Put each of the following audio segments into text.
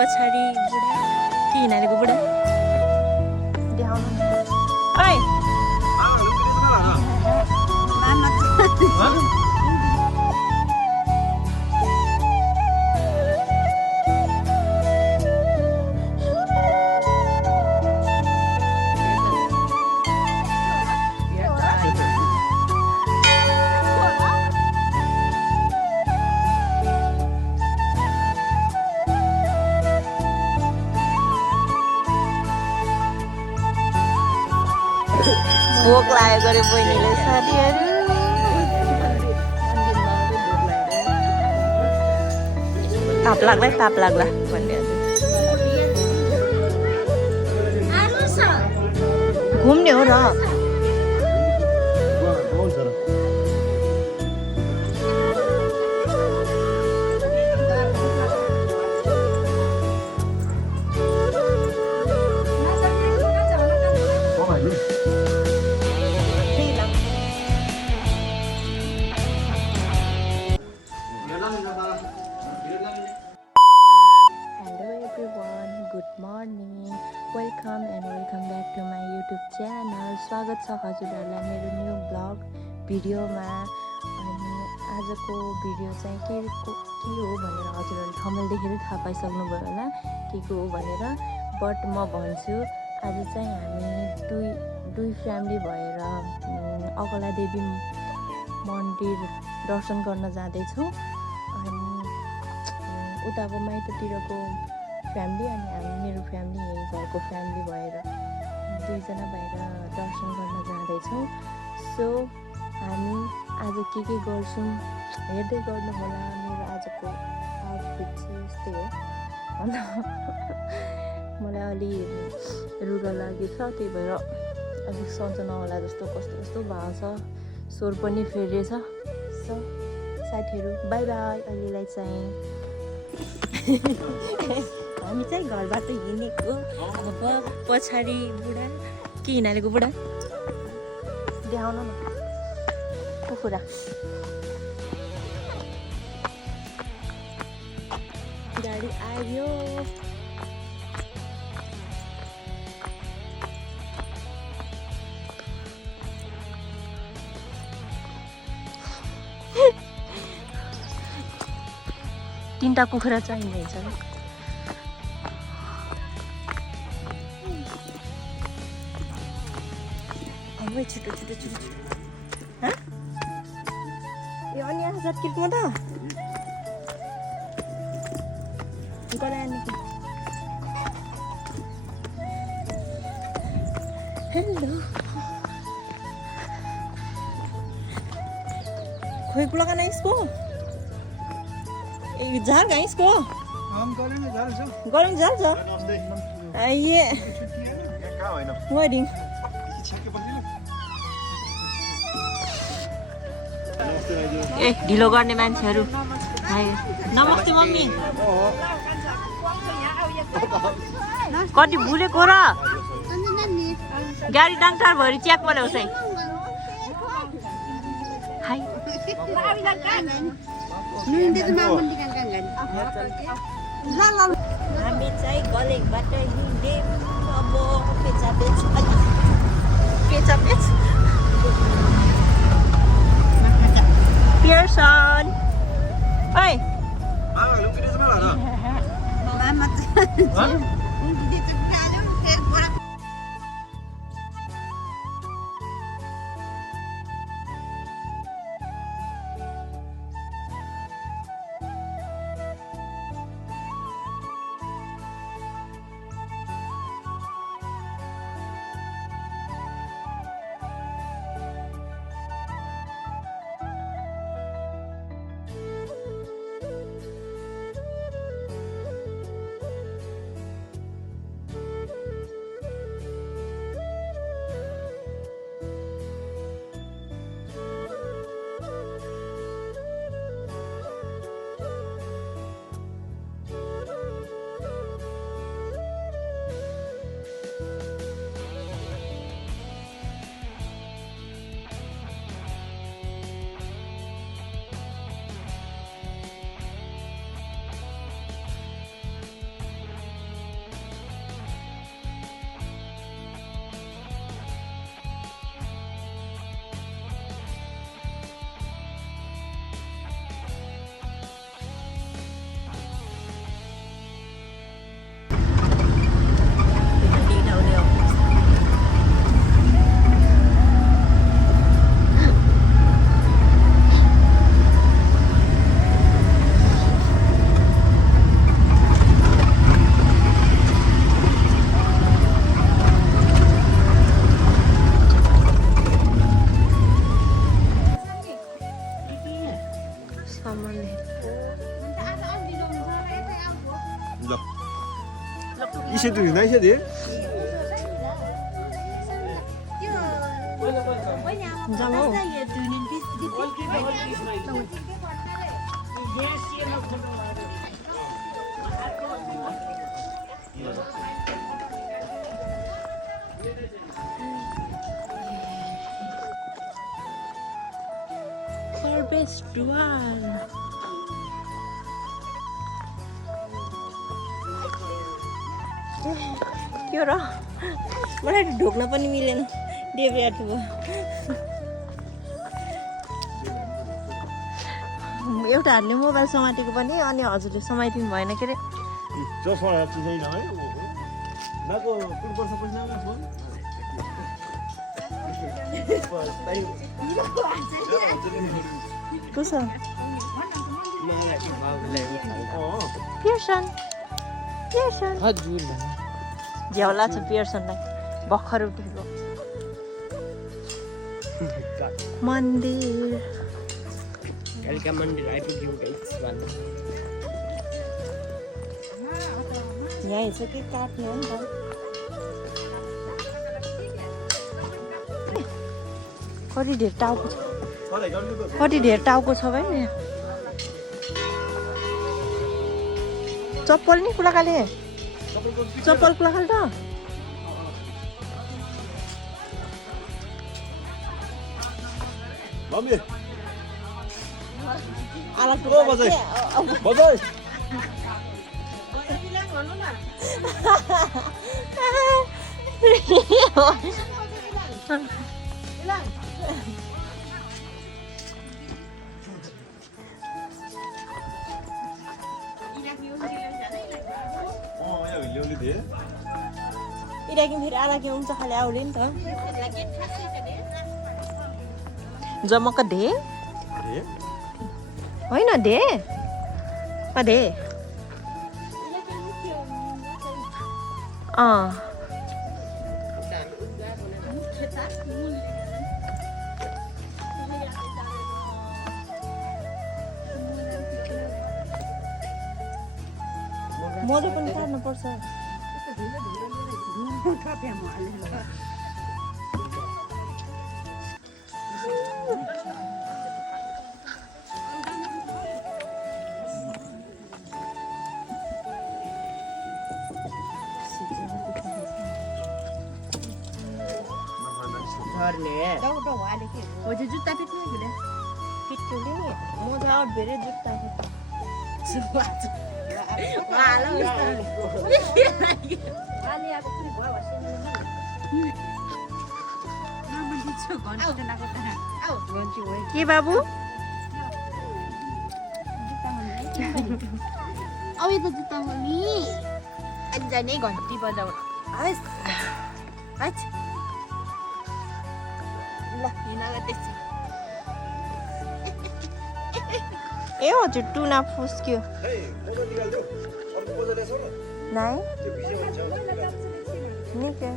पछाडि बुढा के हिँडेको बुढा देखाउनु ओइ भोक लागेको अरे बहिनीले साथीहरू ताप लाग्ला भन्ने घुम्ने हो र welcome back to my YouTube channel. स्वागत छ हजुरहरूलाई मेरो न्यू ब्लग भिडियोमा। अनि आजको भिडियो चाहिँ के हो भनेर हजुरहरूले थम्बनेल देखेर थाहा पाइसक्नुभयो होला के को हो भनेर। बट म भन्छु आज चाहिँ हामी दुई फ्यामिली भएर अकला देवी मन्दिर दर्शन गर्न जाँदैछौँ। अनि उताको माइततिरको फ्यामिली अनि हामी मेरो फ्यामिली यही घरको फ्यामिली भएर दुईजना भएर दर्शन गर्न जाँदैछौँ। सो हामी आज के गर्छौँ हेर्दै गर्नु होला। मेरो आजको आउटफिट चाहिँ यस्तै हो। अन्त मलाई अलि रुगा लागेको छ त्यही भएर अलिक सन्चो नहोला जस्तो कस्तो भएको छ। स्वर पनि फेरिएछ। सो साथीहरू बाई बाई अहिलेलाई चाहिँ। हामी चाहिँ घरबाट हिँडेको अब पछाडि बुढा के हिँडेको बुढा देखाउनु न कुखुरा गाडी आयो। तीनटा कुखुरा चाहिन्छ। छिटो यो अनि आजाद किट्नु त हेलो खोइ कुलाका ना इसको झार का इसको हम करेंगे झार छ आइए वेडिङ ए ढिलो गर्ने मान्छेहरू नमस्ते मम्मी कति भुलेको र गाडी डाङ्टार भरि च्याक पऱ्याउँछ हाई हामी चाहिँ गलेकबाट हिँड्यौँ। अब पेचापेच Pearson. Oi. Lu pilih sana lah. Selamat. Di tepi aja, सेदुरी नाइ सेदे जाऊ Dual. Ke र मलाई ढोक्न पनि मिलेन देब्रे आठो भयो एउटा हातले मोबाइल समातेको पनि अनि हजुरले समाइदिनु भएन के रे चस्मा छैन है नाको कुन पर्छ पैसा कसो पियर्सन पियर्सन हजुर झ्याउला छ पियर्सनलाई भर्खर उठेको मन्दिर कालिका मन्दिर आइपुग्यौँ गाइस भन्नु यहाँ हिजो के काट्ने हो नि त कति ढेर टाउको छ कति ढेर टाउको छ भाइ चप्पल नि कुलाकाले चप्पल कुलाकाले त मम्मी आला ओ बजाइ बजाइ इराकी फेरि आलाकी हुन्छ खाले आउले नि त जमक धे होइन धे धे मजा पनि काट्नु पर्छ जुत्ता पिट्नु पिट्टुले नि मजा आउट भेरे जुत्ता के बाबु अब यता जुत्ता हो नि आज नै घन्टी बजाउन ल हिँड्न त्यसै ए हजुर टुना फुस्क्यो नाइ निकै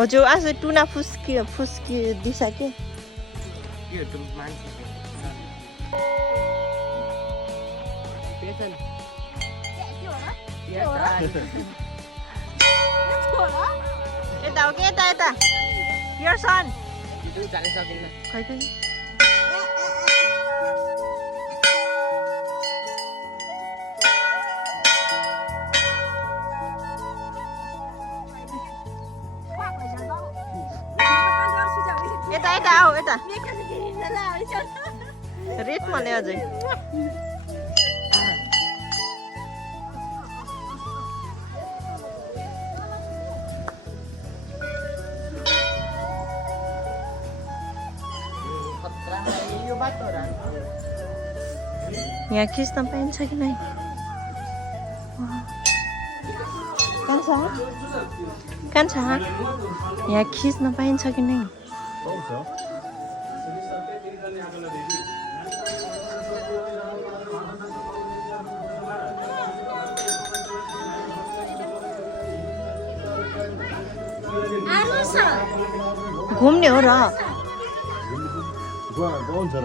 हजुर आज टुना फुस्की दिइसक्यो यो त मान्छे पेसन यता हो कि यता पियर्सन जान सकिन्न खै खै यता आऊ यता रेट मलाई अझै यहाँ खिच्न पाइन्छ कि नै कहाँ छ यहाँ खिच्न पाइन्छ कि नै घुम्ने हो र हुन्छ र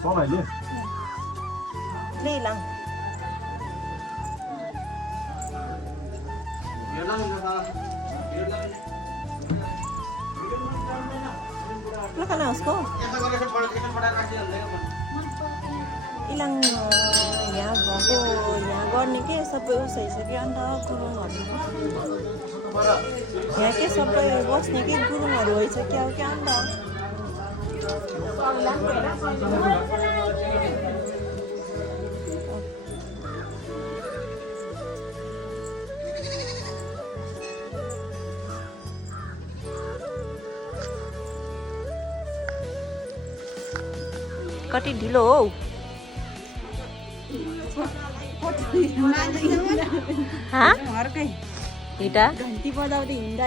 Soalnya Lelang. Lo kan उसको इलाङ यहाँ भएको यहाँ गर्ने के सबै उसै छ कि अन्त गुरुङहरू यहाँ के सबै बस्ने कि गुरुङहरू भइसक्यो क्या अन्त कति ढिलो हौ घरकै हिटा घन्टी बजाउँदै हिँड्दा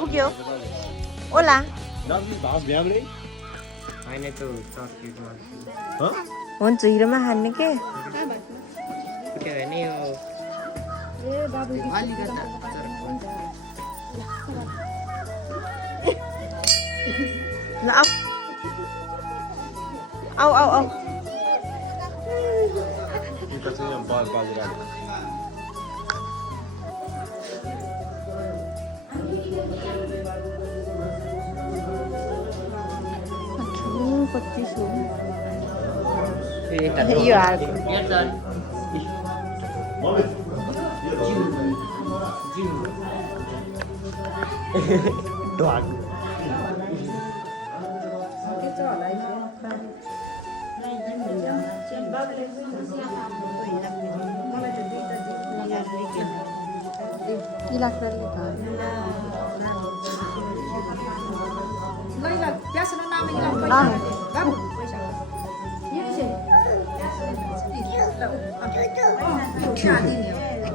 पुग्यो ओला भास भ्याम्रे होइन त्यो चर्केको हुन्छ हिरोमा हान्ने के त्यो होइन यो ल आऊ आऊ आऊ त्यो चाहिँ यहाँ बाल बाजिरहेको पच्चिस हो यता यो हाल ढाक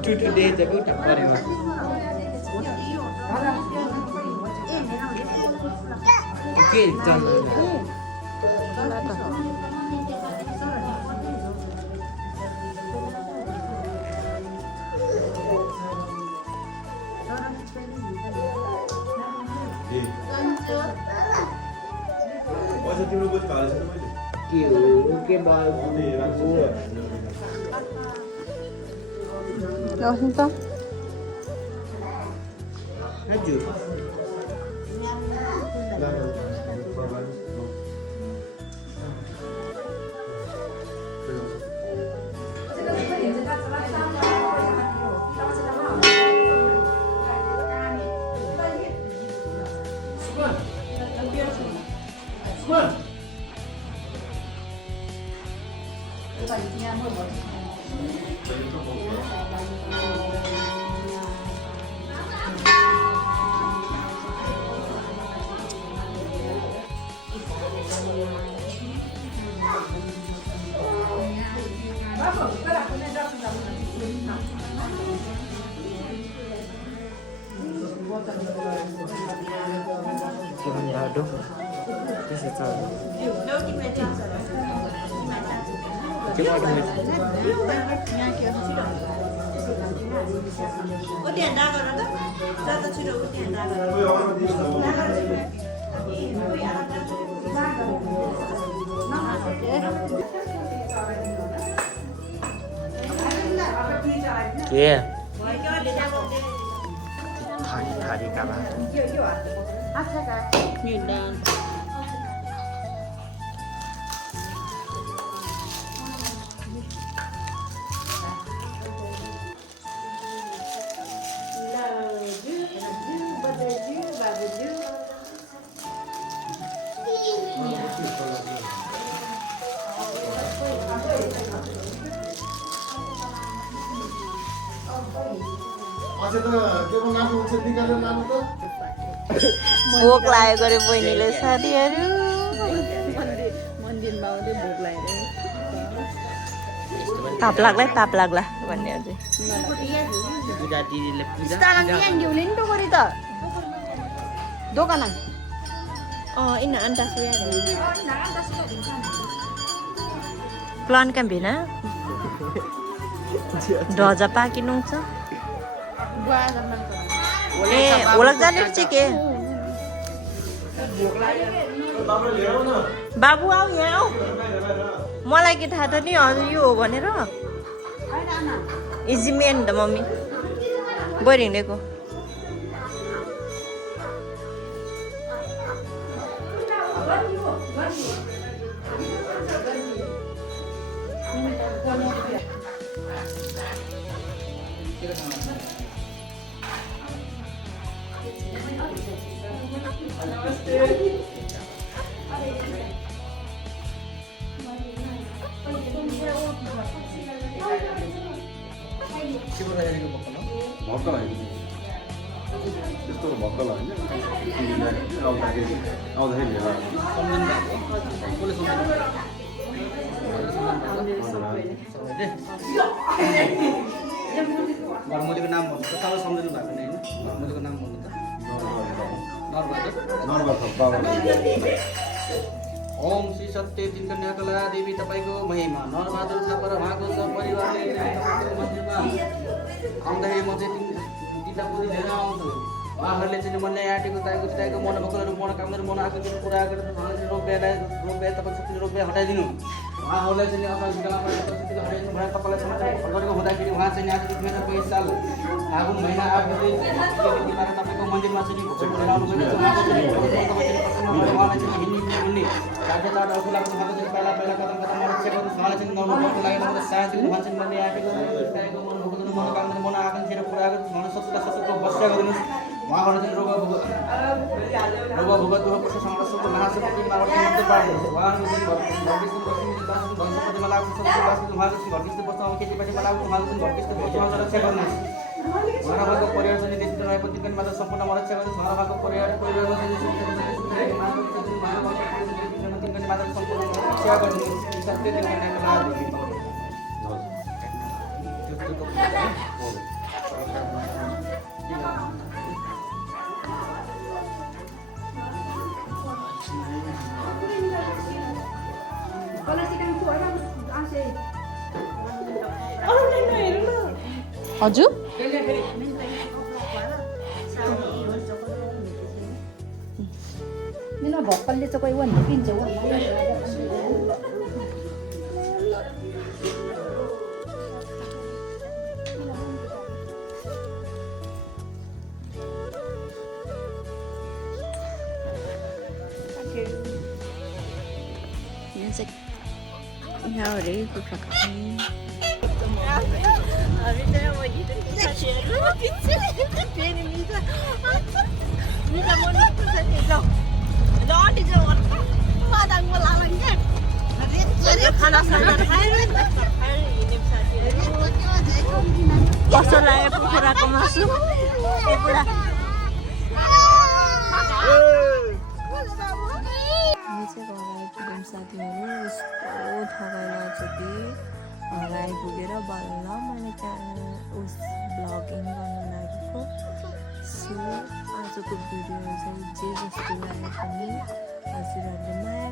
टुटु दे त उता परेमा के चल्नु तिम्रो बुझ काले छ मैले के हो के भयो त हजुर Aduh, bisa tahu. Coba Kia. Thari kabar. मान्छे त के को नाम हुन्छ निकालेर लानु त भोक लाग्यो गरे बहिनीले साथीहरू मन्दिरमा आउँदै भोक लागेर ताप लाग्ला भन्ने अझै पूजा दिदीले पूजा घेऊन नि गरी त दोकानात ina antas ya plan kan bina doja paki nungsa ulak jalir cike babu au ya au मलाई के थाहा त नि हजुर यो हो भनेर इजी मेन द मम्मी बोरिङलेको भक्कल होइन त्यस्तो भक्कल होइन आउँदाखेरि भेला घरमूलीको नाम भन्नु त तपाईँ सम्झिनु भएको छैन घरमूलीको नाम भन्नु त ओम श्री सत्य तिनकन्याकला देवी तपाईँको महिमा नरबहादुर थापा र उहाँको सपरिवारले मन्दिरमा आउँदाखेरि म चाहिँ तिनवटा पुरी लिएर आउँछु उहाँहरूले चाहिँ मनले आँटेको चाहिएको मनोभक्तहरू मनोकामनाहरू मन आकृतिहरू पुरा गरेर रोगब्याय तपाईँको शक्ति रोगब्याय हटाइदिनु उहाँहरूलाई चाहिँ अब हटाइदिनु भनेर तपाईँलाई समाचार गरेको हुँदाखेरि उहाँ चाहिँ आज 2022 साल फागुन महिना 8 गते तपाईँको मन्दिरमा चाहिँ लिएर आउनुभएको छ उहाँलाई चाहिँ हिँड्ने राज्य चाड अघिल्लाको उहाँको चाहिँ पहिला कदम रक्षा गर्नु उहाँलाई चाहिँ नर्मको लागि मलाई साथ दिनु उहाँ चाहिँ मनले आँटेको मनोभक्तहरू मनोकामना मन आकाङ्क्षाहरू पुरा गर्नु उहाँलाई सशुद्ध बस्या गरिदिनुहोस् उहाँहरू चाहिँ रोग भोग दुःख कष्ट समस्याको महाशक्तिमा मुक्त पार्नुहोस् उहाँहरू चाहिँ भविष्यमा लाग्छ उहाँको चाहिँ भविष्य बस्नु खेतीपातीमा लाग्छ उहाँको चाहिँ भविष्य बस्नु रक्षा गर्नुहोस् उहाँको परिवार चाहिँ देश रहेको तिनकन मात्र सम्पूर्ण रक्षा गर्नुहोस् उहाँको परिवारमा तिनकन मात्र सम्पूर्ण रक्षा गरिदिनुहोस् सत्य हजुर मेरो भक्कलले चाहिँ कोही भन्ने किन्छ यहाँ अरे कुखुरा खाने कस्तो लाग्यो कुखुराको मासु साथीहरू यस्तो थकाइ लाग्छ कि घर आइपुगेर बल्ल मैले उस ब्लगिङ गर्न लागेको सो आजको भिडियो चाहिँ जे जस्तो लाग्यो पनि हजुरहरूले माया